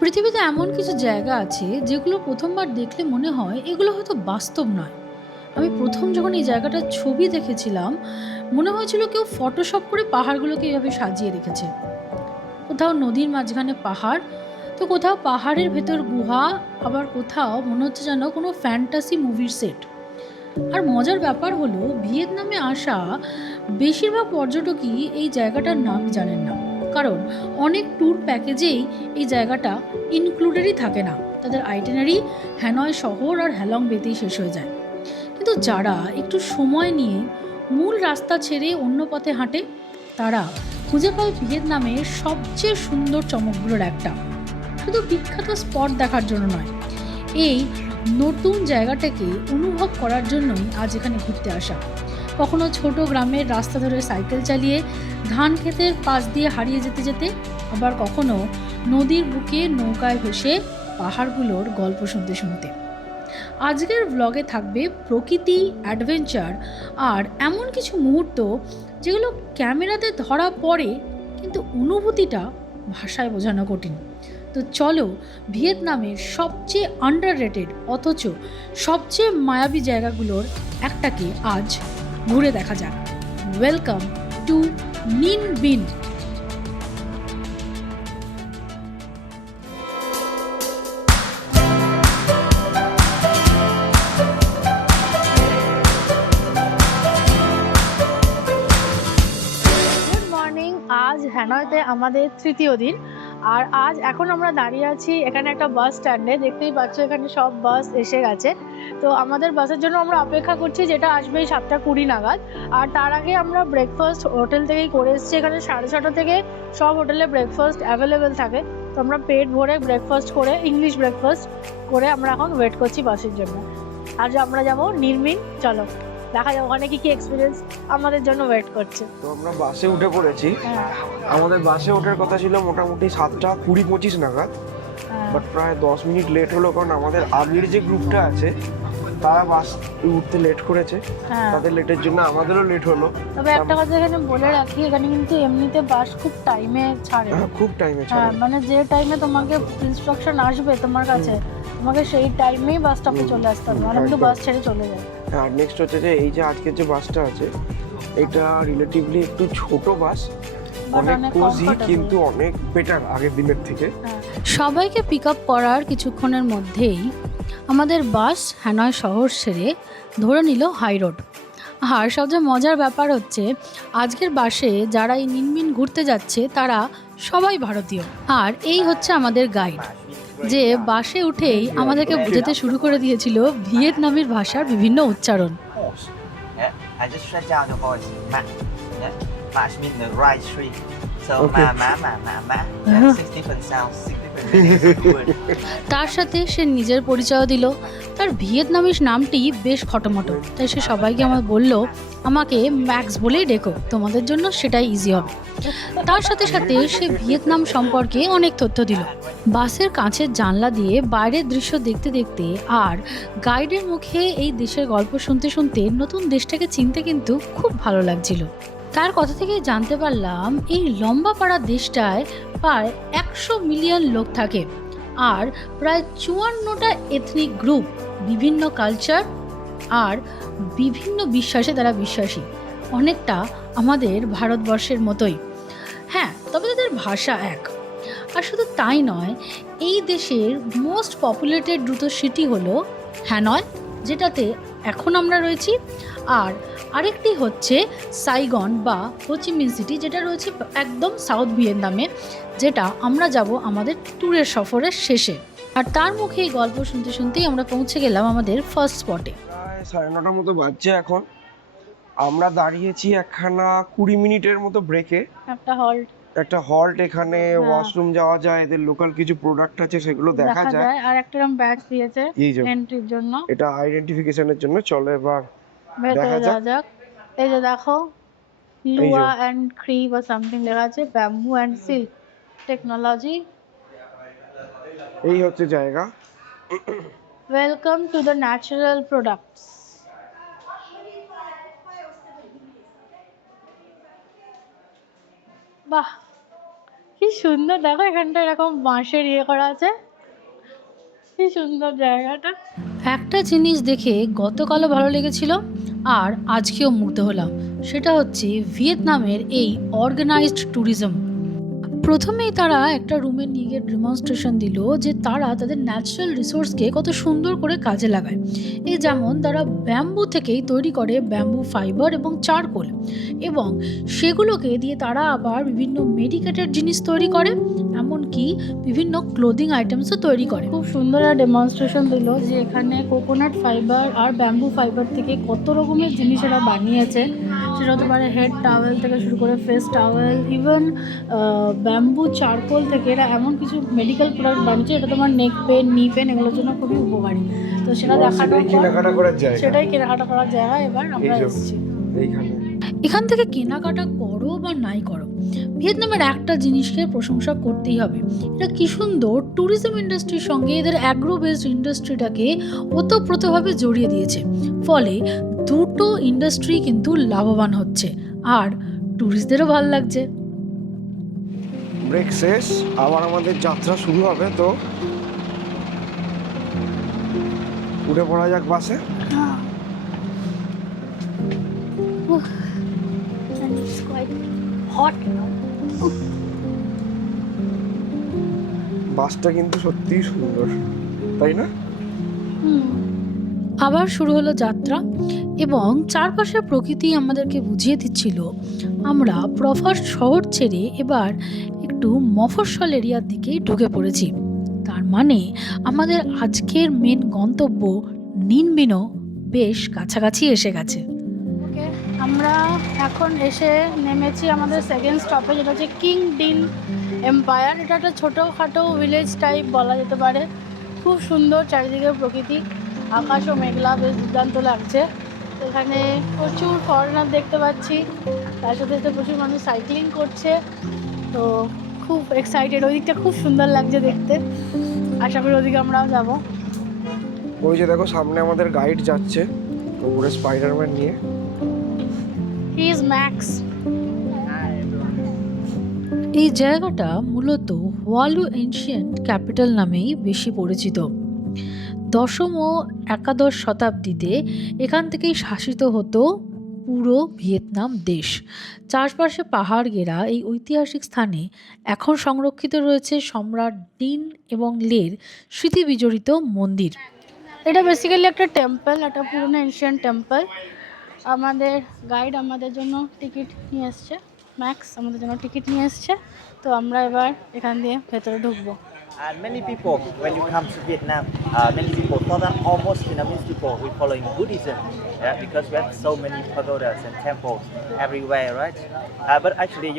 পৃথিবীতে এমন কিছু জায়গা আছে যেগুলো প্রথমবার দেখলে মনে হয় এগুলো হয়তো বাস্তব নয়। আমি প্রথম যখন এই জায়গাটার ছবি দেখেছিলাম, মনে হয়েছিল কেউ ফটোশপ করে পাহাড়গুলোকে এইভাবে সাজিয়ে রেখেছে। কোথাও নদীর মাঝখানে পাহাড়, তো কোথাও পাহাড়ের ভেতর গুহা, আবার কোথাও মনে হচ্ছে যেন কোনো ফ্যান্টাসি মুভির সেট। আর মজার ব্যাপার হলো, ভিয়েতনামে আসা বেশিরভাগ পর্যটকই এই জায়গাটার নাম জানেন না। কারণ অনেক ট্যুর প্যাকেজেই এই জায়গাটা ইনক্লুডেডই থাকে না। তাদের আইটেনারি হ্যানয় শহর আর হ্যালং বেতেই শেষ হয়ে যায়। কিন্তু যারা একটু সময় নিয়ে মূল রাস্তা ছেড়ে অন্য পথে হাঁটে, তারা খুঁজে পায় ভিয়েতনামের সবচেয়ে সুন্দর চমকগুলোর একটা। শুধু বিখ্যাত স্পট দেখার জন্য নয়, এই নতুন জায়গাটাকে অনুভব করার জন্যই আজ এখানে ঘুরতে আসা। কখনো ছোট গ্রামের রাস্তা ধরে সাইকেল চালিয়ে ধান ক্ষেতের পাশ দিয়ে হারিয়ে যেতে যেতে, আবার কখনো নদীর বুকে নৌকায় ভেসে পাহাড়গুলোর গল্প শুনতে শুনতে। আজকের ব্লগে থাকবে প্রকৃতি, অ্যাডভেঞ্চার আর এমন কিছু মুহূর্ত যেগুলো ক্যামেরাতে ধরা পড়ে, কিন্তু অনুভূতিটা ভাষায় বোঝানো কঠিন। তো চলো, ভিয়েতনামের সবচেয়ে আন্ডাররেটেড অথচ সবচেয়ে মায়াবী জায়গাগুলোর একটাকে আজ ঘুরে দেখা যাক। ওয়েলকাম টু নিন বিন। Good morning. আজ হ্যানয়তে আমাদের তৃতীয় দিন। আর এখন আমরা দাঁড়িয়ে আছি এখানে একটা বাস স্ট্যান্ডে। দেখতেই পাচ্ছ এখানে সব বাস এসে গেছে। তো আমাদের বাসের জন্য আমরা অপেক্ষা করছি, যেটা আসবে এই 7:20 নাগাদ। আর তার আগে আমরা ব্রেকফাস্ট হোটেল থেকেই করে এসেছি। এখানে 6:30 থেকে সব হোটেলে ব্রেকফাস্ট অ্যাভেলেবেল থাকে। তো আমরা পেট ভরে ব্রেকফাস্ট করে, ইংলিশ ব্রেকফাস্ট করে আমরা এখন ওয়েট করছি বাসের জন্য। আজ আমরা যাবো নির্মিন। চলো দেখা যাক ওখানে কি কি এক্সপিরিয়েন্স আমাদের জন্য ওয়েট করছে। তো আমরা বাসে উঠে পড়েছি। আমাদের বাসে ওঠার কথা ছিল মোটামুটি 7:20-25 নাগাদ, বাট প্রায় 10 মিনিট লেট হলো, কারণ আমাদের আগের যে গ্রুপটা আছে তারা বাস উঠতে লেট করেছে। তাদের লেটের জন্য আমাদেরও লেট হলো। তবে একটা কথা এখানে বলে রাখি, এখানে কিন্তু এমনিতে বাস খুব টাইমে ছাড়ে। খুব টাইমে ছাড়ে। মানে যে টাইমে তোমাকে ইনস্ট্রাকশন আসবে তোমার কাছে, তোমাকে সেই টাইমেই বাস স্টপে চলে আসতে হবে, নাহলে কিন্তু বাস ছেড়ে চলে যায়। আর নেক্সট হচ্ছে যে এই যে আজকের যে বাসটা আছে, এটা রিলেটিভলি একটু ছোট বাস, অনেক কোজি, কিন্তু অনেক বেটার আগের দিনের থেকে। সবাইকে পিক আপ করার কিছুক্ষণের মধ্যেই আমাদের বাস হ্যানয় শহর ছেড়ে ধরে নিল হাই রোড। আর সবচেয়ে মজার ব্যাপার হচ্ছে, আজকের বাসে যারা এই নিনমিন ঘুরতে যাচ্ছে তারা সবাই ভারতীয়। আর এই হচ্ছে আমাদের গাইড, যে বাসে উঠেই আমাদেরকে বোঝাতে শুরু করে দিয়েছিল ভিয়েতনামের ভাষার বিভিন্ন উচ্চারণ। I just shut down the voice. Ma, yeah. Match mean the right tree. So Okay. ma. Yeah, 6 different sounds, 6 different meanings of the word. তার সাথে সে নিজের পরিচয় দিল। তার ভিয়েতনামিজ নামটি বেশ খটোমটো, তাই সে সবাইকে আমার বলল, আমাকে ম্যাক্স বলেই ডেকো, তোমাদের জন্য সেটাই ইজি হবে। তার সাথে সাথে সে ভিয়েতনাম সম্পর্কে অনেক তথ্য দিল। বাসের কাঁচের জানলা দিয়ে বাইরের দৃশ্য দেখতে দেখতে আর গাইডের মুখে এই দেশের গল্প শুনতে শুনতে নতুন দেশটাকে চিনতে কিন্তু খুব ভালো লাগছিল। তার কথা থেকে জানতে পারলাম এই লম্বা পাড়া দেশটায় প্রায় 100 মিলিয়ন লোক থাকে, আর প্রায় 54টা এথনিক গ্রুপ, বিভিন্ন কালচার আর বিভিন্ন বিশ্বাসে তারা বিশ্বাসী, অনেকটা আমাদের ভারতবর্ষের মতোই। হ্যাঁ, তবে তাদের ভাষা এক। আর শুধু তাই নয়, এই দেশের মোস্ট পপুলেটেড দ্রুত সিটি হলো হ্যানয়, যেটাতে এখন আমরা রয়েছি। আর আরেকটি হচ্ছে সাইগন বা হোচিমিন সিটি, যেটা রয়েছে একদম সাউথ ভিয়েতনামে, যেটা আমরা যাব আমাদের ট্যুরের সফরের শেষে। আর তার মুখে এই গল্প শুনতে শুনতেই আমরা পৌঁছে গেলাম আমাদের ফার্স্ট স্পটে। প্রায় 9:30 মতো বাজছে এখন। আমরা দাঁড়িয়েছি একখানা 20 মিনিটের মতো ব্রেকে। একটা হল্ট, এখানে ওয়াশরুম যাওয়া যায়, এদের লোকাল কিছু প্রোডাক্ট আছে সেগুলো দেখা যায়। আর একটা ব্যাচ দিয়েছে এন্ট্রির জন্য, এটা আইডেন্টিফিকেশনের জন্য। চলো এবার ভেতরে যাওয়া যাক। এই যে দেখো, লুয়া অ্যান্ড ক্রি বা সামথিং লেখা আছে, ব্যাম্বু অ্যান্ড সিল্ক টেকনোলজি। এই হচ্ছে জায়গা। Welcome to the natural products. বাহ, কি সুন্দর, দেখো এখানটা এরকম বাঁশের ইয়ে করা আছে, কি সুন্দর জায়গাটা। একটা জিনিস দেখে গতকালও ভালো লেগেছিল আর আজকেও মুগ্ধ হলাম, সেটা হচ্ছে ভিয়েতনামের এই অর্গানাইজড ট্যুরিজম। প্রথমেই তারা একটা রুমে নিয়ে গিয়ে ডেমনস্ট্রেশন দিল যে তারা তাদের ন্যাচারাল রিসোর্সকে কত সুন্দর করে কাজে লাগায়। এই যেমন তারা ব্যাম্বু থেকেই তৈরি করে ব্যাম্বু ফাইবার এবং চারকোল, এবং সেগুলোকে দিয়ে তারা আবার বিভিন্ন মেডিকেটেড জিনিস তৈরি করে, এমনকি বিভিন্ন ক্লোদিং আইটেমসও তৈরি করে। খুব সুন্দর একটা ডেমনস্ট্রেশন দিল যে এখানে কোকোনাট ফাইবার আর ব্যাম্বু ফাইবার থেকে কত রকমের জিনিস এরা বানিয়েছে, সেটা হতে পারে হেড টাওয়েল থেকে শুরু করে face towel, even bamboo charcoal থেকে এরা এমন কিছু মেডিকেল প্রোডাক্ট বানিয়েছে এটা তোমার নেক পেন, নি পেন এগুলোর জন্য খুবই উপকারী। তো সেটা দেখানোর পর সেটাই কেনাকাটা করার জায়গা এবার আমরা এসেছি। এখান থেকে কেনাকাটা করো বা নাই করো, ভিয়েতনামের একটা জিনিসকে প্রশংসা করতেই হবে, এটা কি সুন্দর ট্যুরিজম ইন্ডাস্ট্রির সঙ্গে এদের অ্যাগ্রো বেসড ইন্ডাস্ট্রিটাকে ওতপ্রোতভাবে জড়িয়ে দিয়েছে। ফলে দুটো ইন্ডাস্ট্রি কিন্তু লাভবান হচ্ছে আর ট্যুরিস্টদেরও ভালো লাগছে। ব্রেক শেষ, আবার আমাদের যাত্রা শুরু হবে, তো উঠে পড়া যাক বাসে। বাসটা কিন্তু সত্যিই সুন্দর, তাই না? আবার শুরু হলো যাত্রা এবং চারপাশের প্রকৃতি আমাদেরকে বুঝিয়ে দিচ্ছিল আমরা প্রফার শহর ছেড়ে এবার একটু মফস্বল এরিয়ার দিকেই ঢুকে পড়েছি। তার মানে আমাদের আজকের মেন গন্তব্য নিনবিনও বেশ কাছাকাছি এসে গেছে। ওকে, আমরা এখন এসে নেমেছি আমাদের সেকেন্ড স্টপেজ, যেটা হচ্ছে কিং ডিন এম্পায়ার। এটা একটা ছোটোখাটো ভিলেজ টাইপ বলা যেতে পারে, খুব সুন্দর চারিদিকে প্রকৃতি, আকাশ ও মেঘলা, বেশ দুর্দান্ত লাগছে। এখানে প্রচুর ফরেনার দেখতে পাচ্ছি, তার সাথে সাথে প্রচুর মানুষ সাইক্লিং করছে, তো খুব এক্সাইটেড। ওই দিকটা খুব সুন্দর লাগছে দেখতে, আশা করি ওদিকে আমরাও যাবো। ওই যে দেখো সামনে আমাদের গাইড যাচ্ছে উপরে স্পাইডারম্যান নিয়ে। He is max. এই জায়গাটা মূলত ওয়ালু এনশিয়েন্ট ক্যাপিটাল নামেই বেশি পরিচিত। দশম ও একাদশ শতাব্দীতে এখান থেকেই শাসিত হতো পুরো ভিয়েতনাম দেশ। চারপাশে পাহাড় ঘেরা এই ঐতিহাসিক স্থানে এখন সংরক্ষিত রয়েছে সম্রাট ডিন এবং লের স্মৃতি বিজড়িত মন্দির। এটা বেসিক্যালি একটা টেম্পল, একটা পুরনো এনশিয়েন্ট টেম্পল। আমাদের গাইড আমাদের জন্য টিকিট নিয়ে এসছে, ম্যাক্স আমাদের জন্য টিকিট নিয়ে এসছে, তো আমরা এবার এখান দিয়ে ভেতরে ঢুকবো। And many people, when you come to Vietnam, many people thought that almost Vietnamese people we following Buddhism, yeah, because we have so many pagodas and temples everywhere, right? But actually,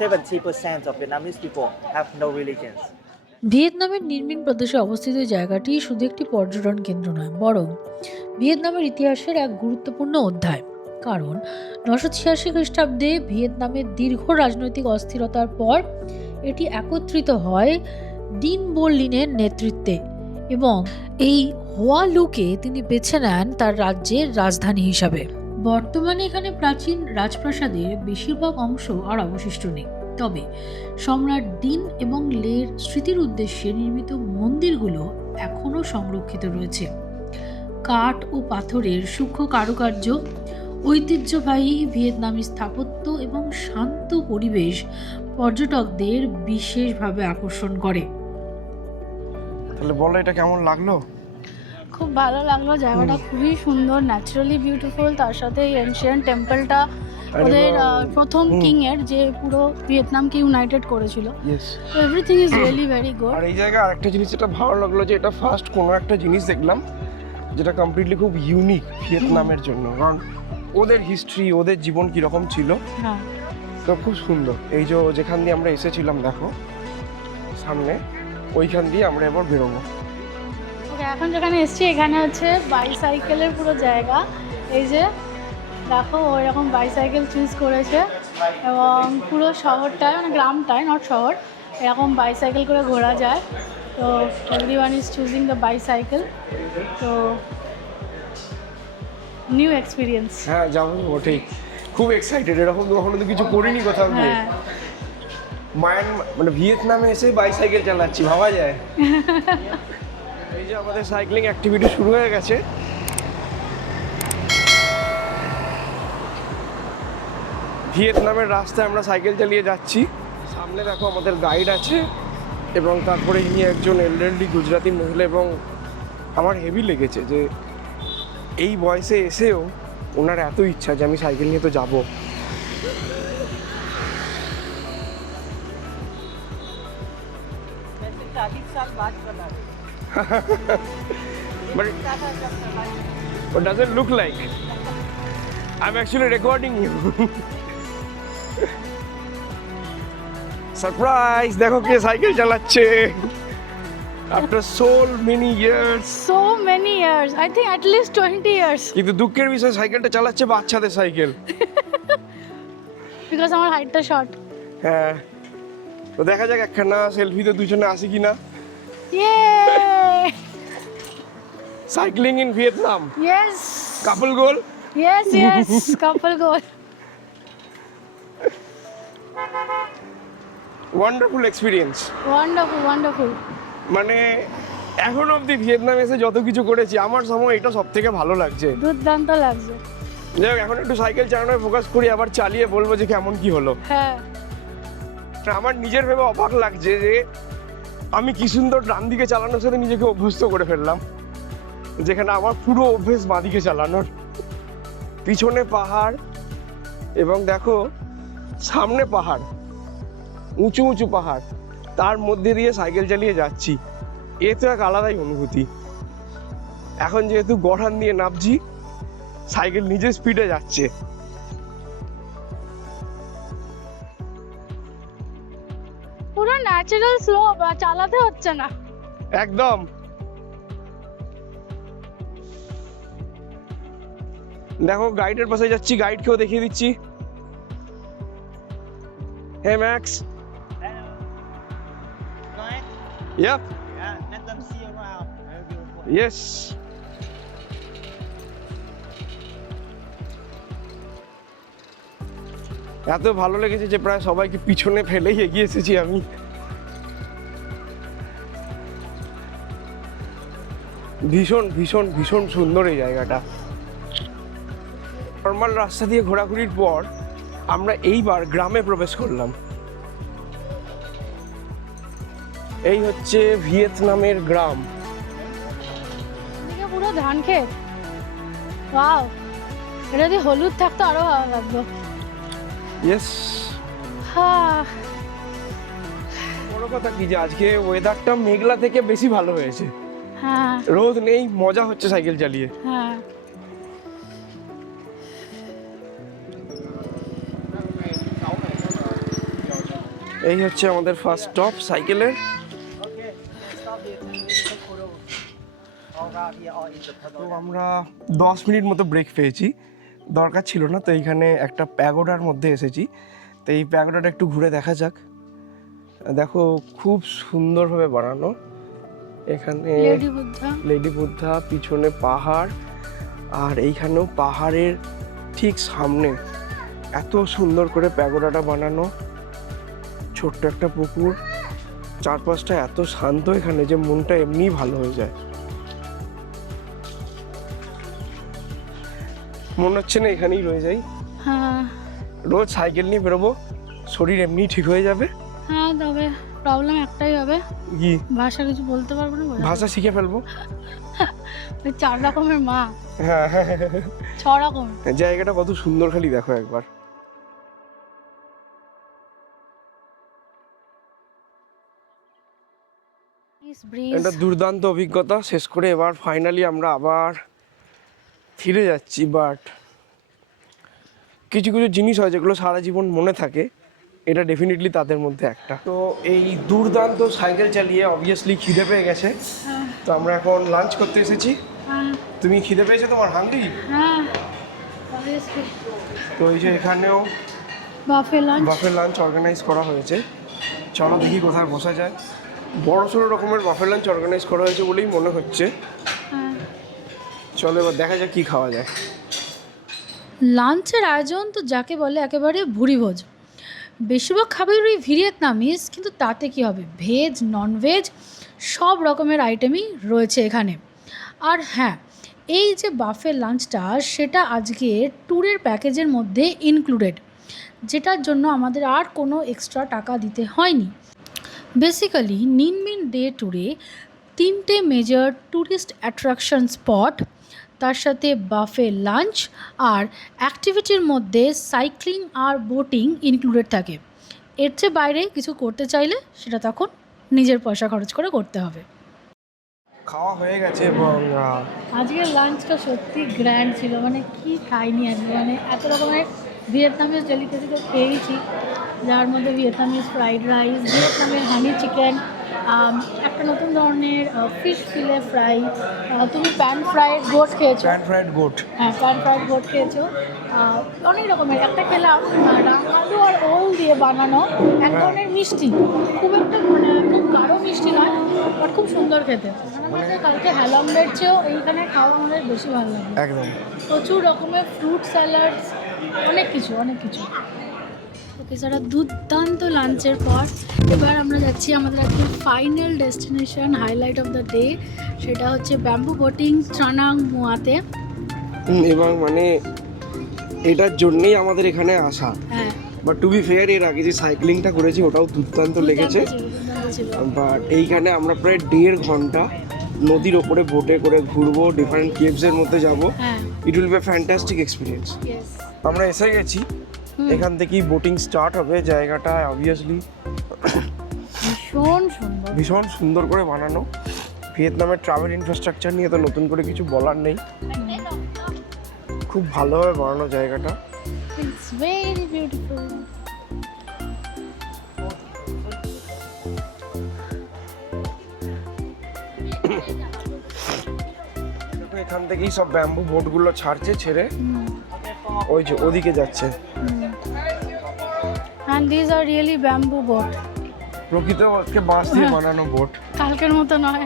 70% of Vietnamese people have no religions. ভিয়েতনামের নির্মিন প্রদেশে অবস্থিত এই জায়গাটি শুধু একটি পর্যটন কেন্দ্র নয়, বরং ভিয়েতনামের ইতিহাসের এক গুরুত্বপূর্ণ অধ্যায়। কারণ 986 খ্রিস্টাব্দে ভিয়েতনামের দীর্ঘ রাজনৈতিক অস্থিরতার পর এটি একত্রিত হয় ডিন বো লিনের নেতৃত্বে, এবং এই হোয়া লুকে তিনি বেছে নেন তার রাজ্যের রাজধানী হিসাবে। বর্তমানে এখানে প্রাচীন রাজপ্রাসাদের বেশিরভাগ অংশ আর অবশিষ্ট নেই, তবে সম্রাট ডিন এবং লের স্মৃতির উদ্দেশ্যে নির্মিত মন্দিরগুলো এখনও সংরক্ষিত রয়েছে। কাঠ ও পাথরের সূক্ষ্ম কারুকার্য, ঐতিহ্যবাহী ভিয়েতনামি স্থাপত্য এবং শান্ত পরিবেশ পর্যটকদের বিশেষভাবে আকর্ষণ করে। তাহলে বলো এটা কেমন লাগলো? খুব ভালো লাগলো, জায়গাটা খুবই সুন্দর, ন্যাচারালি বিউটিফুল, তার সাথে এই এনশিয়েন্ট টেম্পলটা ওদের প্রথম কিং এর যে পুরো ভিয়েতনামকে ইউনাইটেড করেছিল। তো everything is really very good. আর এই জায়গায় আরেকটা জিনিস যেটা ভালো লাগলো যে এটা ফার্স্ট কোনো একটা জিনিস দেখলাম যেটা কমপ্লিটলি খুব ইউনিক ভিয়েতনামের জন্য, কারণ ওদের হিস্ট্রি, ওদের জীবন কীরকম ছিল, হ্যাঁ, তো খুব সুন্দর। এই যে যেখান দিয়ে আমরা এসেছিলাম দেখো সামনে, ওইখান দিয়ে আমরা এবার বেরোবো। ওকে, এখন যেখানে এসছি এখানে হচ্ছে বাইসাইকেলের পুরো জায়গা। এই যে দেখো ওইরকম বাইসাইকেল চুজ করেছে, এবং পুরো শহরটায়, মানে গ্রামটায়, নট শহর, এরকম বাইসাইকেল করে ঘোরা যায়। তো everyone is choosing the bicycle, তো নিউ এক্সপিরিয়েন্স। হ্যাঁ যাবো, ঠিক খুব এক্সাইটেড, এরকম তো কখনো তো কিছু করিনি কোথাও গিয়ে। হ্যাঁ, মানে ভিয়েতনামে এসে বাইসাইকেল চালাচ্ছি, ভাবা যায়। এই যে আমাদের সাইক্লিং অ্যাক্টিভিটি শুরু হয়ে গেছে। ভিয়েতনামের রাস্তায় আমরা সাইকেল চালিয়ে যাচ্ছি। সামনে দেখো আমাদের গাইড আছে এবং তারপরে ইনি একজন এলডারলি গুজরাটি মহিলা, এবং আমার হেভি লেগেছে যে এই বয়সে এসেও ওনার এত ইচ্ছা যে আমি সাইকেল নিয়ে তো যাবো। But doesn't look like. I'm actually recording you. Surprise! দেখো কে সাইকেল চালাচ্ছে। After so many years. So many years. I think at least 20 years. কিন্তু দুঃখের বিষয় সাইকেলটা চালাচ্ছে বাচ্চাদের সাইকেল। Because আমার হাইটটা শর্ট। হ্যাঁ, তো দেখা যাক একখানা সেলফিতে দুজনে আসি কিনা। Yay! Cycling in Vietnam. Yes. Couple goal. Yes, yes. Couple goal. Wonderful experience. Wonderful, wonderful. মানে এখন অবধি ভিয়েতনাম এসে যত কিছু করেছি আমার সময় এটা সব থেকে ভালো লাগছে। দুর্দান্ত লাগছে। যাই হোক, এখন একটু সাইকেল চালানোয় ফোকাস করি, আবার চালিয়ে বলবো যে কেমন কি হলো। হ্যাঁ। আমার নিজের ভেবে অবাক লাগছে যে আমি কি সুন্দর ডান দিকে চালানোর সাথে নিজেকে অভ্যস্ত করে ফেললাম, যেখানে আমার পুরো অভ্যেস বাঁ দিকে চালানোর। পিছনে পাহাড় এবং দেখো সামনে পাহাড়, উঁচু উঁচু পাহাড়, তার মধ্যে দিয়ে সাইকেল চালিয়ে যাচ্ছি। এ তো এক আলাদাই অনুভূতি। এখন যেহেতু গড়ান দিয়ে নামছি, সাইকেল নিজের স্পিডে যাচ্ছে। পুরো ন্যাচারাল স্লোপ, চালাতে হচ্ছে না একদম। দেখো গাইডের পাশে যাচ্ছি, গাইডকেও দেখিয়ে দিচ্ছি। হে max. Yep. Yeah, let them see around. Very beautiful. Yes. এত ভালো লেগেছে যে প্রায় সবাইকে পিছনে ফেলেই এগিয়ে এসেছি আমি। ভীষণ ভীষণ ভীষণ সুন্দর এই জায়গাটা। নর্মাল রাস্তা দিয়ে ঘোরাঘুরির পর আমরা এইবার গ্রামে প্রবেশ করলাম। এই হচ্ছে ভিয়েতনামের গ্রাম। এদিকে পুরো ধান ক্ষেত। ওয়াও, এটা যদি হলুদ থাকতো আরো ভালো লাগতো। ইয়েস। হ্যাঁ। বড় কথা কি যে আজকে ওয়েদারটা মেঘলা থেকে বেশি ভালো হয়েছে। হ্যাঁ। রোদ নেই, মজা হচ্ছে সাইকেল চালিয়ে। হ্যাঁ। এই হচ্ছে আমাদের ফার্স্ট স্টপ সাইকেলের। Okay, stop here. Take photo. All around here, all in the তো pagoda. আমরা 10 মিনিট মতো ব্রেক পেয়েছি, দরকার ছিল না। তো এইখানে একটা প্যাগোডার মধ্যে এসেছি, তো এই প্যাগোডাটা একটু ঘুরে দেখা যাক। দেখো খুব সুন্দরভাবে বানানো। এখানে লেডি বুদ্ধা। লেডি বুদ্ধা, পিছনে পাহাড়, আর এইখানেও পাহাড়ের ঠিক সামনে এত সুন্দর করে প্যাগোডাটা বানানো। ছোট্ট একটা পুকুর, চারপাশটা এত শান্ত এখানে যে মনটা এমনিই ভালো হয়ে যায়। মনে হচ্ছে না এখানেই রয়ে যাই। হ্যাঁ। রোজ সাইকেল নিয়ে বেরোবো, শরীর এমনি ঠিক হয়ে যাবে। হ্যাঁ, তবে প্রবলেম একটাই হবে, কি? ভাষা কিছু বলতে পারবো না। ভাষা শিখে ফেলবো। ওই 4 রকমের মা, হ্যাঁ, 6 রকম। জায়গাটা কত সুন্দর, খালি দেখো একবার। একটা দুর্দান্ত অভিজ্ঞতা শেষ করে এবার ফাইনালি আমরা আবার ফিরে যাচ্ছি। বাট কিছু কিছু জিনিস হয় যেগুলো সারা জীবন মনে থাকে, এটা ডেফিনেটলি তাদের মধ্যে একটা। তো এই দুর্দান্ত সাইকেল চালিয়ে অবভিয়াসলি খিদে পেয়ে গেছে, তো আমরা এখন লাঞ্চ করতে এসেছি। তুমি খিদে পেয়েছো? তোমার হাংরি? হ্যাঁ। তো এই যে এখানেও বাফে লাঞ্চ অর্গানাইজ করা হয়েছে। চলো দেখি কোথায় বসা যায়। বড় সড়ো রকমের বাফে লাঞ্চ অর্গানাইজ করা হয়েছে বলেই মনে হচ্ছে। চলো এবার দেখা যাক কি খাওয়া যায়। লাঞ্চের আয়োজন তো যাকে বলে একেবারে ভুরিভোজ। বেশিরভাগ খাবারই ভিয়েতনামিজ, কিন্তু তাতে কি হবে, ভেজ ননভেজ সব রকমের আইটেমই রয়েছে এখানে। আর হ্যাঁ, এই যে বাফে লাঞ্চটা সেটা আজকে ট্যুরের প্যাকেজের মধ্যে ইনক্লুডেড, যেটার জন্য আমাদের আর কোনো এক্সট্রা টাকা দিতে হয়নি। বেসিক্যালি নিনমিন ডে ট্যুরে 3টে মেজর ট্যুরিস্ট অ্যাট্রাকশন স্পট, তার সাথে বাফে লাঞ্চ আর অ্যাক্টিভিটির মধ্যে সাইক্লিং আর বোটিং ইনক্লুডেড থাকে। এর চেয়ে বাইরে কিছু করতে চাইলে সেটা তখন নিজের পয়সা খরচ করে করতে হবে। খাওয়া হয়ে গেছে এবং আজকের লাঞ্চটা সত্যি গ্র্যান্ড ছিল, মানে কি খাইনি আজকে, মানে এত রকমের ভিয়েতনামিজ ডেলিকেসি তো খেয়েছি, যার মধ্যে ভিয়েতনামিজ ফ্রাইড রাইস, ভিয়েতনামের হানি চিকেন, একটা নতুন ধরনের ফিশ ফিলে ফ্রাই, তুমি প্যান ফ্রাইড গোট খেয়েছো? Pan fried goat. হ্যাঁ, প্যান ফ্রাইড গোট খেয়েছো। অনেক রকমের, একটা খেলাম রাঙালু আর ওল দিয়ে বানানো এক ধরনের মিষ্টি, খুব একটা মানে খুব গাঢ় মিষ্টি নয়, বাট খুব সুন্দর খেতে। আমাদের কালকে হ্যালংবের চেয়েও এইখানে খাওয়া আমাদের বেশি ভালো লাগে। একদম প্রচুর রকমের ফ্রুট স্যালাডস, অনেক কিছু অনেক কিছু। ওকে, যারা দুর্দান্ত লাঞ্চের পর এবার আমরা যাচ্ছি আমাদের একদম final destination, highlight of the day, সেটা হচ্ছে ব্যাম্বু বোটিং ট্রানাং মুয়াতে। এবং মানে এটার জন্যই আমাদের এখানে আসা। হ্যাঁ, বাট টু বি ফেয়ার, এর আগে যে সাইক্লিংটা করেছি ওটাও দুর্দান্ত লেগেছে। বাট এইখানে আমরা প্রায় 1.5 ঘন্টা নদীর ওপরে বোটে করে ঘুরবো, ডিফারেন্ট কেভসের মধ্যে যাব। হ্যাঁ, ইট will B a fantastic experience. Yes. আমরা এসে গেছি, এখান থেকেই বোটিং স্টার্ট হবে। জায়গাটা অবভিয়াসলি ভীষণ সুন্দর, ভীষণ সুন্দর করে বানানো। ভিয়েতনামের ট্রাভেল ইনফ্রাস্ট্রাকচার নিয়ে তো নতুন করে কিছু বলার নেই, খুব ভালোভাবে বানানো জায়গাটা। It's very beautiful. এখান থেকেই সব ব্যাম্বু বোটগুলো ছাড়ছে, ছেড়ে ওই যে ওদিকে যাচ্ছে। And these are really bamboo boat. প্রকৃত আজকে বাঁশ দিয়ে বানানো বোট। কালকের মতো নয়।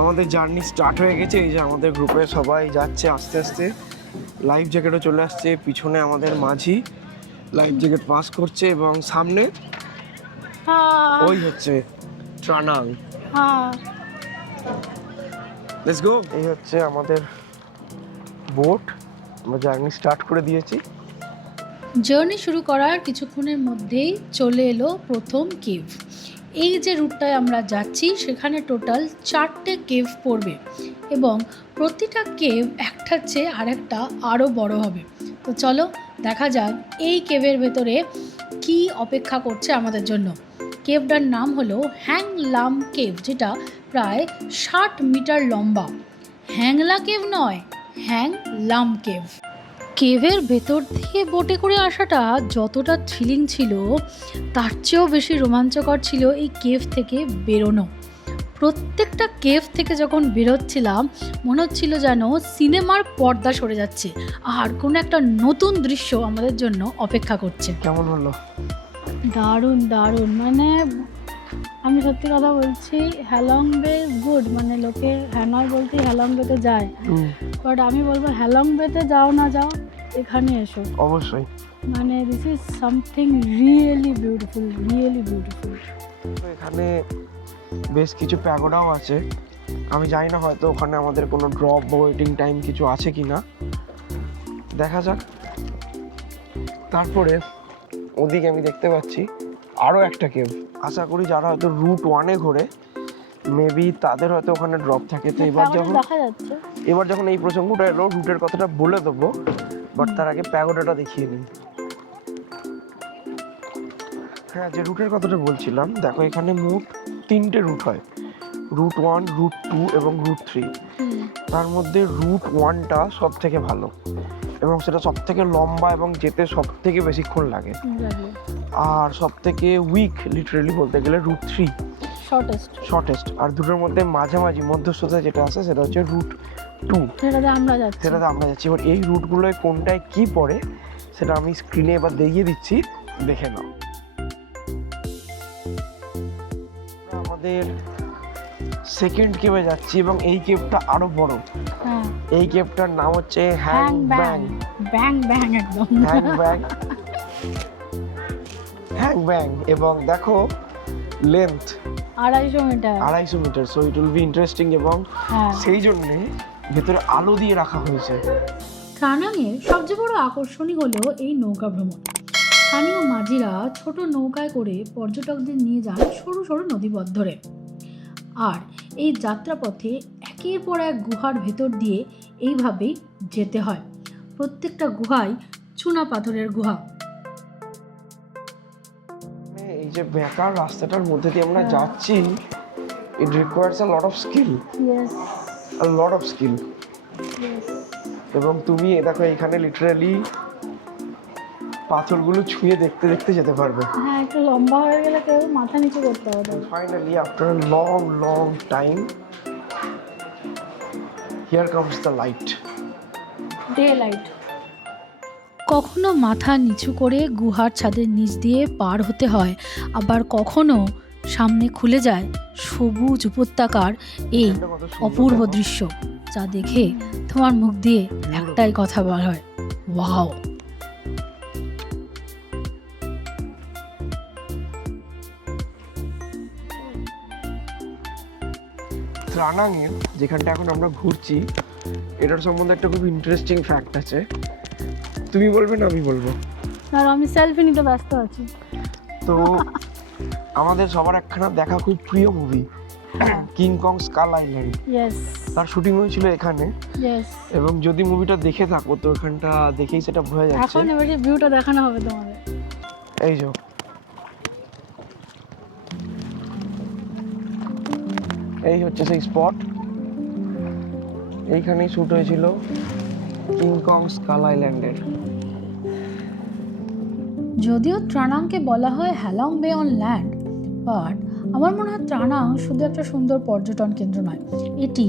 আমাদের জার্নি স্টার্ট হয়ে গেছে। এই যে আমাদের গ্রুপে সবাই যাচ্ছে আস্তে আস্তে। লাইফ জ্যাকেটও চলে আসছে, পিছনে আমাদের মাঝি লাইফ জ্যাকেট পাস করছে এবং সামনে ওই হচ্ছে ট্রানাং। Let's go. এই হচ্ছে আমাদের বোট, আমরা জার্নি স্টার্ট করে দিয়েছি। জার্নি শুরু করার কিছুক্ষণের মধ্যেই চলে এলো প্রথম কেভ। এই যে রুটটায় আমরা যাচ্ছি সেখানে টোটাল 4টে কেভ পড়বে এবং প্রতিটা কেভ একটার চেয়ে আরেকটা আরও বড় হবে। তো চলো দেখা যাক এই কেভের ভেতরে কি অপেক্ষা করছে আমাদের জন্য। কেভটার নাম হলো হ্যাং লাম কেভ, যেটা প্রায় 60 মিটার লম্বা। হ্যাংলা কেভ নয়, হ্যাং লাম কেভ। কেভের ভেতর দিয়ে বোটে করে আসাটা যতটা থ্রিলিং ছিল, তার চেয়েও বেশি রোমাঞ্চকর ছিল এই কেভ থেকে বেরোনো। প্রত্যেকটা কেভ থেকে যখন বেরোচ্ছিলাম মনে হচ্ছিল যেন সিনেমার পর্দা সরে যাচ্ছে আর কোনো একটা নতুন দৃশ্য আমাদের জন্য অপেক্ষা করছে। কেমন হলো? দারুণ দারুণ, মানে আমি সত্যি কথা বলছি, হ্যালং বে গুড, মানে লোকে হ্যানয় বলতে হ্যালং বেতে যায়, বাট আমি বলবো হ্যালং বেতে যাও না যাও, এখানে এসো অবশ্যই। মানে this is something really beautiful, really beautiful. এখানে বেশ কিছু প্যাগোডাও আছে। আমি জানি না হয়তো ওখানে আমাদের কোনো ড্রপ বা ওয়েটিং টাইম কিছু আছে কি না, দেখা যাক। তারপরে ওদিকে আমি দেখতে পাচ্ছি আরও একটা কেভ। আশা করি যারা হয়তো রুট 1-এ ঘোরে মেবি তাদের হয়তো ওখানে ড্রপ থাকে। তো এবার যখন এই প্রসঙ্গটা এলো, রুটের কথাটা বলে দেবো, বাট তার আগে প্যাগোডাটা দেখিয়ে নিই। হ্যাঁ, যে রুটের কথাটা বলছিলাম, দেখো এখানে মোট 3টে রুট হয়, রুট 1, রুট 2 এবং রুট 3। তার মধ্যে রুট 1টা সব থেকে ভালো এবং সেটা সব থেকে লম্বা এবং যেতে সব থেকে বেশিক্ষণ লাগে। আর সব থেকে উইক লিটারেলি বলতে গেলে রুট 3, শর্টেস্ট। আর দুটোর মধ্যে মাঝামাঝি মধ্যস্থতা যেটা আছে সেটা হচ্ছে রুট 2, সেটাতে আমরা যাচ্ছি। এবার এই রুটগুলোয় কোনটায় কি পড়ে সেটা আমি স্ক্রিনে এবার দেখিয়ে দিচ্ছি, দেখে নাও। আমাদের সেকেন্ড কেভে যাচ্ছি এবং এই কেভটা আরো বড়। এই কেভটার নাম হচ্ছে হ্যাং ব্যাং। একদম হ্যাং ব্যাং। ব্যাং ব্যাং, এবং দেখো length 250 metre. 250 metre, so it will be interesting. এবং হ্যাঁ, সেই জন্যে ভেতরে আলো দিয়ে রাখা হয়েছে। ট্রানাংয়ের সবচেয়ে বড় আকর্ষণই হলো এই নৌকা ভ্রমণ। স্থানীয় মাঝিরা ছোট নৌকায় করে পর্যটকদের নিয়ে যান সরু সরু নদীপথ ধরে। আর এই যাত্রাপথে একের পর এক গুহার ভেতর দিয়ে এইভাবেই যেতে হয়। প্রত্যেকটা গুহাই চুনা পাথরের গুহা। এই যে বেকার রাস্তাটার মধ্যে দিয়ে আমরা যাচ্ছি, it requires a lot of skill, a lot of skill. এবং তুমি দেখো এখানে লিটারালি পাথরগুলো ছুঁয়ে দেখতে দেখতে যেতে পারবে। হ্যাঁ, একটু লম্বা হয়ে গেলে কেউ মাথা নিচু করতে হবে। Finally after long time here comes the light, day light. কখনো মাথা নিচু করে গুহার ছাদের নিচ দিয়ে পার হতে হয়, আবার কখনো সামনে খুলে যায় সবুজ উপত্যকার এই অপূর্ব দৃশ্য, যা দেখে তোমার মুখ দিয়ে একটাই কথা বলা হয়, ওয়াও। ট্রানাংয়ের যেখানটা এখন আমরা ঘুরছি, এটার সম্বন্ধে একটা খুব ইন্টারেস্টিং ফ্যাক্ট আছে। তুমি বলবে না আমি বলবো? আর আমি সেলফি নিতে ব্যস্ত আছি। তো আমাদের সবার একখানা দেখা খুব প্রিয় movie King Kong skull island, yes তার শুটিং হয়েছিল এখানে। ইয়েস। এবং যদি মুভিটা দেখে থাকো তো এখানটা দেখেই সেটা বোঝা যাচ্ছে। এখন এবারে ভিউটা দেখানো হবে তোমাদের। এই যে এই হচ্ছে সেই স্পট, এইখানেই শুট হয়েছিল কিং কং স্কাল আইল্যান্ডের। যদিও ট্রানাংকে বলা হয় হ্যালং বে অন ল্যান্ড, বাট আমার মনে হয় ট্রানাং শুধু একটা সুন্দর পর্যটন কেন্দ্র নয়, এটি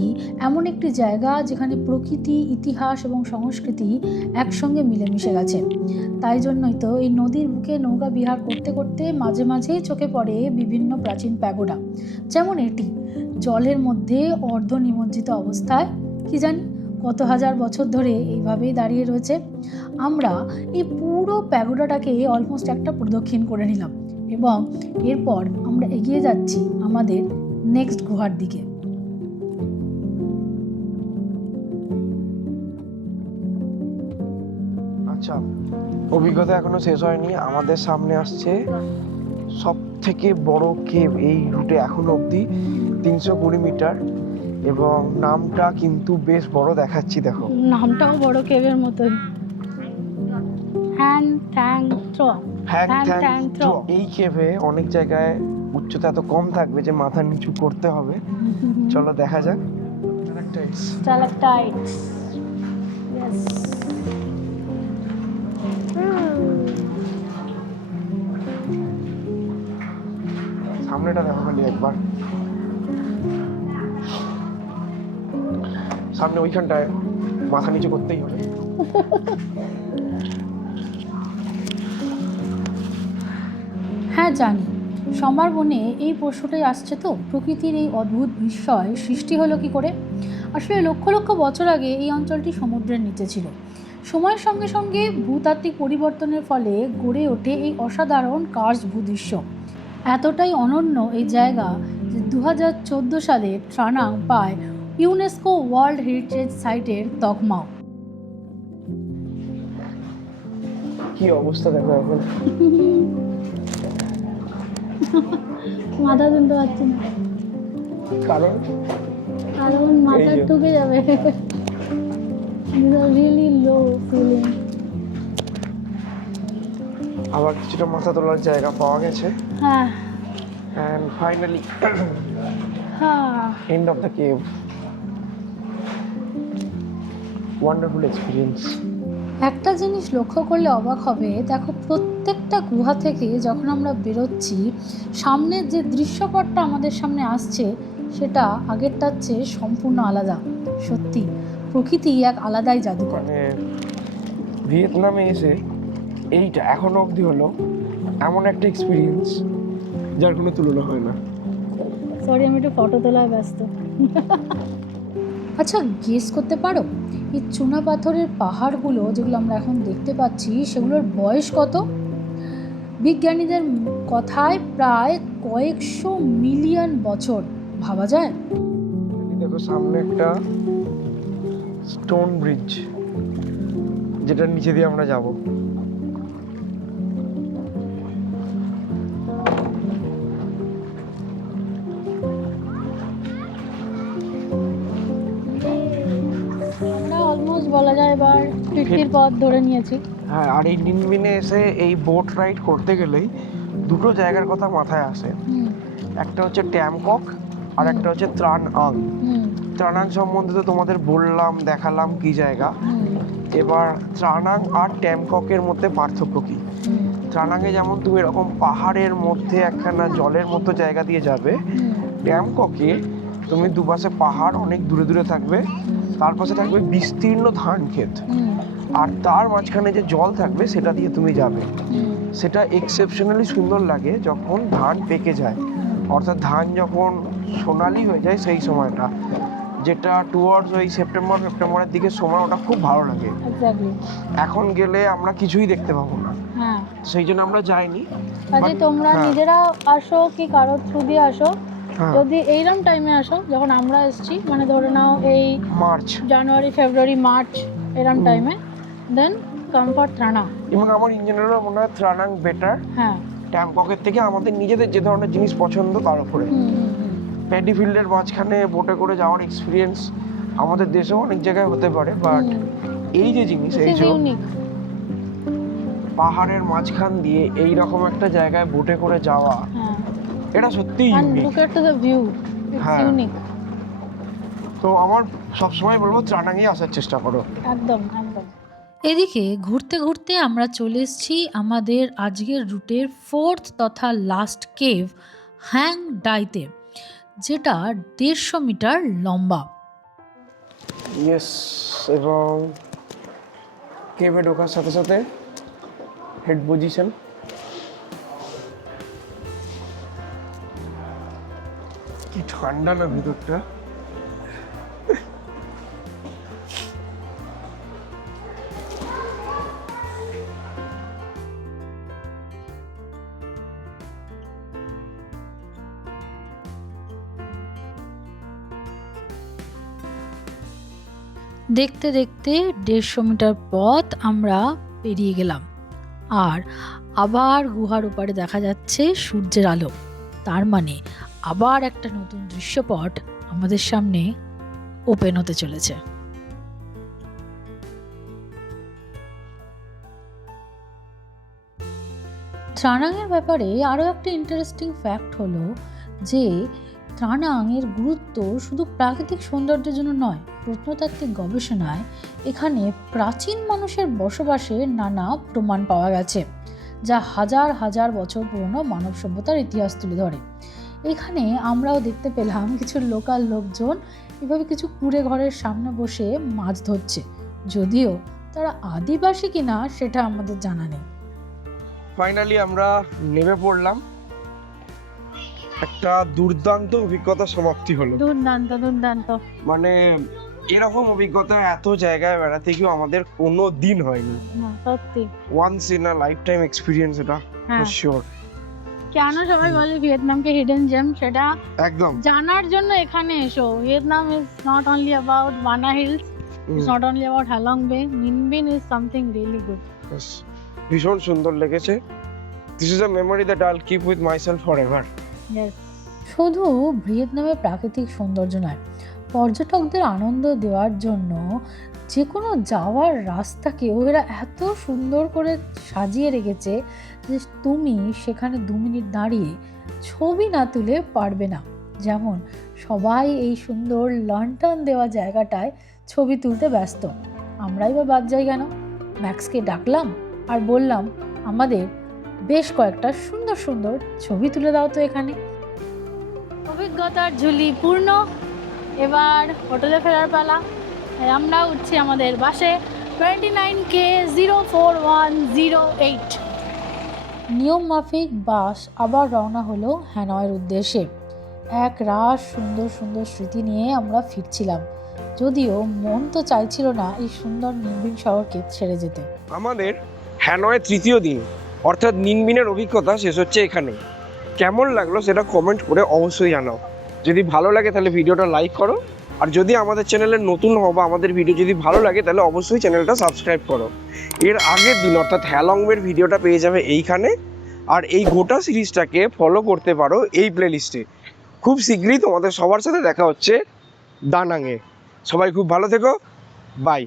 এমন একটি জায়গা যেখানে প্রকৃতি, ইতিহাস এবং সংস্কৃতি একসঙ্গে মিলেমিশে গেছে। তাই জন্যই তো এই নদীর বুকে নৌকা বিহার করতে করতে মাঝে মাঝেই চোখে পড়ে বিভিন্ন প্রাচীন প্যাগোডা, যেমন এটি জলের মধ্যে অর্ধ নিমজ্জিত অবস্থায়, কি জানি কত হাজার বছর ধরে এইভাবেই দাঁড়িয়ে রয়েছে। আমরা এই পুরো প্যাগোডাটাকে অলমোস্ট একটা প্রদক্ষিণ করে নিলাম এবং এরপর আমরা এগিয়ে যাচ্ছি আমাদের নেক্সট গুহার দিকে। আচ্ছা, অভিজ্ঞতা এখনো শেষ হয়নি। আমাদের সামনে আসছে সব থেকে বড় কেভ এই রুটে এখনো অবধি, 320 মিটার, এবং নামটা কিন্তু বেশ বড় দেখাচ্ছি। দেখো নামটাও বড় কেভের মতোই, হ্যান ট্যাং ট্র। এই কেভে অনেক জায়গায় উচ্চতা এত কম থাকবে যে মাথা নিচু করতে হবে। চলো দেখা যাক। স্টালাকটাইটস, ইয়েস। সামনেটা দেখো খালি একবার, সামনে ওইখানটায় মাথা নিচু করতেই হবে। হ্যাঁ জানি, সবার মনে এই প্রশ্নটাই আসছে, তো প্রকৃতির এই অদ্ভুত বিস্ময় সৃষ্টি হলো কি করে। আসলে লক্ষ লক্ষ বছর আগে এই অঞ্চলটি সমুদ্রের নিচে ছিল। সময়ের সঙ্গে সঙ্গে ভূতাত্ত্বিক পরিবর্তনের ফলে গড়ে ওঠে এই অসাধারণ কার্স ভূদৃশ্য। এতটাই অনন্য এই জায়গা যে 2014 সালে ট্রানাং পায় ইউনেস্কো ওয়ার্ল্ড হেরিটেজ সাইটের তকমাও। কি অবস্থা দেখো এখন। মাথা তুলতে পারছি না, কারণ মাথা ঢুকে যাবে। রিয়েলি লো ফিলিং। আবার কিছুটা মাথা তোলার জায়গা পাওয়া গেছে। হ্যাঁ, and finally হ্যাঁ। end of the cave. Wonderful experience. একটা জিনিস লক্ষ্য করলে অবাক হবে, দেখো প্রত্যেকটা গুহা থেকে যখন আমরা বেরোচ্ছি, সামনের যে দৃশ্যপটটা আমাদের সামনে আসছে সেটা আগেরটার চেয়ে সম্পূর্ণ আলাদা। সত্যি প্রকৃতি এক আলাদাই জাদুকর। মানে ভিয়েতনামে এসে এইটা এখনো অবধি হলো এমন একটা এক্সপিরিয়েন্স যার কোনো তুলনা হয় না। সরি, আমি একটু ফটো তোলায় ব্যস্ত। আচ্ছা, গেস করতে পারো এই চুনা পাথরের পাহাড়গুলো যেগুলো আমরা এখন দেখতে পাচ্ছি সেগুলোর বয়স কত? বিজ্ঞানীদের কথায় প্রায় কয়েকশো মিলিয়ন বছর। ভাবা যায়? দেখো সামনে একটা স্টোন ব্রিজ, যেটার নিচে দিয়ে আমরা যাব। আমরা অলমোস্ট বলা যায় এবার 50 পথ ধরে নিয়েছি। হ্যাঁ, আর এই নিনবিনে এসে এই বোট রাইড করতে গেলেই দুটো জায়গার কথা মাথায় আসে। একটা হচ্ছে ট্যামকক আর একটা হচ্ছে ত্রান আং। ত্রানাং সম্বন্ধে তো তোমাদের বললাম, দেখালাম কি জায়গা। এবার ত্রানাং আর ট্যামককের মধ্যে পার্থক্য কি? ত্রানাঙে যেমন তুমি এরকম পাহাড়ের মধ্যে একখানা জলের মতো জায়গা দিয়ে যাবে, ট্যামককে তুমি দুপাশে পাহাড় অনেক দূরে দূরে থাকবে, তার পাশে থাকবে বিস্তীর্ণ ধান ক্ষেত, আর তার মাঝখানে যে জল থাকবে সেটা দিয়ে তুমি যাবে। সেটা এক্সেপশনালি সুন্দর লাগে যখন ধান পেকে যায়, অর্থাৎ ধান যখন সোনালি হয়ে যায় সেই সময়টা, যেটা টুয়ার্ডস ওই সেপ্টেম্বরের দিকে সময়, ওটা খুব ভালো লাগে। এখন গেলে আমরা কিছুই দেখতে পাবো না, সেই জন্য আমরা যাইনি। আচ্ছা, তোমরা নিজেরা আসো কি কারোর থ্রু দিয়ে আসো, যদি এইরকম টাইমে আসো যখন আমরা এসেছি, মানে ধরে নাও এই মার্চ, জানুয়ারি, ফেব্রুয়ারি, মার্চ এরকম টাইমে, দেন কাম ফর ত্রানা। এবং আমার ইঞ্জিনিয়ারও মনে হয় ত্রানাং বেটার ট্যামককের থেকে, আমাদের নিজেদের যে ধরনের জিনিস পছন্দ তার উপরে। প্যাডি ফিল্ডের মাঝখানে বোটে করে যাওয়ার এক্সপিরিয়েন্স আমাদের দেশেও অনেক জায়গায় হতে পারে, বাট এই যে জিনিস, এই যে পাহাড়ের মাঝখান দিয়ে এই রকম একটা জায়গায় বোটে করে যাওয়া, এটা সত্যিই ইউনিক। ইউনিক। তো আমার সবসময় বলবো ত্রানাঙেই আসার চেষ্টা করো। একদম একদম। এদিকে ঘুরতে ঘুরতে আমরা চলে এসেছি আমাদের আজকের রুটের 4th তথা লাস্ট কেভ হ্যাং ডাইতে, যেটা 150 মিটার লম্বা। ইয়েস, এবং কেভে ঢোকার সাথে সাথে হেড পজিশন, কি ঠান্ডা না ভিতরটা। দেখতে দেখতে 150 মিটার পথ আমরা পেরিয়ে গেলাম, আর আবার গুহার ওপারে দেখা যাচ্ছে সূর্যের আলো। তার মানে আবার একটা নতুন দৃশ্যপট আমাদের সামনে ওপেন হতে চলেছে। ত্রানাঙের ব্যাপারে আরও একটা ইন্টারেস্টিং ফ্যাক্ট হলো যে ত্রানাঙের গুরুত্ব শুধু প্রাকৃতিক সৌন্দর্যের জন্য নয়, প্রত্নতাত্ত্বিক গবেষণায় এখানে প্রাচীন মানুষের বসবাসের নানা প্রমাণ পাওয়া গেছে, যা হাজার হাজার বছর পুরনো মানব সভ্যতার ইতিহাস তুলে ধরে। এখানে আমরাও দেখতে পেলাম কিছু লোকাল লোকজন এভাবে কিছু কুঁড়ে ঘরের সামনে বসে মাছ ধরছে, যদিও তারা আদিবাসী কিনা সেটা আমাদের জানা নেই। ফাইনালি আমরা নেমে পড়লাম, একটা দুর্দান্ত অভিজ্ঞতা সমাপ্তি হলো। দুর্দান্ত। মানে এরকম অভিজ্ঞতা এত জায়গায় বেড়াতে গিয়েও আমাদের কোনো দিন হয়নি। সত্যি once in a lifetime experience, এটা ফর শিওর। কেন সবাই বলে ভিয়েতনামকে হিডেন জেম, সেটা একদম জানার জন্য এখানে এসো। Vietnam is not only about Ba Na Hills, it's not only about Halong Bay, Ninh Binh is something really good. ভীষণ সুন্দর লেগেছে। This is a memory that I'll keep with myself forever. শুধু ভিয়েতনামের প্রাকৃতিক সৌন্দর্য নয়, পর্যটকদের আনন্দ দেওয়ার জন্য যে কোনো যাওয়ার রাস্তাকেও এরা এত সুন্দর করে সাজিয়ে রেখেছে যে তুমি সেখানে 2 মিনিট দাঁড়িয়ে ছবি না তুলে পারবে না। যেমন সবাই এই সুন্দর লন্ঠন দেওয়া জায়গাটায় ছবি তুলতে ব্যস্ত, আমরাই বা বাদ যাই কেন? ম্যাক্সকে ডাকলাম আর বললাম, আমাদের বেশ কয়েকটা সুন্দর সুন্দর ছবি তুলে দাও তো এখানে। অভিজ্ঞতার ঝুলি পূর্ণ, এবার হোটেলে ফেরার পালা। আমরা উঠছি আমাদের বাসে 29K04108। নিয়ম মাফিক বাস আবার রওনা হলো হ্যানয়ের উদ্দেশ্যে। এক রাত সুন্দর সুন্দর স্মৃতি নিয়ে আমরা ফিরছিলাম, যদিও মন তো চাইছিল না এই সুন্দর নির্ভীক শহরকে ছেড়ে যেতে। আমাদের হ্যানয়ের তৃতীয় দিন, অর্থাৎ নিনবিনের অভিজ্ঞতা শেষ হচ্ছে এখানে। কেমন লাগলো সেটা কমেন্ট করে অবশ্যই জানাও। যদি ভালো লাগে তাহলে ভিডিওটা লাইক করো, আর যদি আমাদের চ্যানেলে নতুন হও বা আমাদের ভিডিও যদি ভালো লাগে তাহলে অবশ্যই চ্যানেলটা সাবস্ক্রাইব করো। এর আগের দিন অর্থাৎ হ্যালংয়ের ভিডিওটা পেয়ে যাবে এইখানে, আর এই গোটা সিরিজটাকে ফলো করতে পারো এই প্লেলিস্টে। খুব শীঘ্রই তোমাদের সবার সাথে দেখা হচ্ছে দানাংয়ে। সবাই খুব ভালো থেকো, বাই।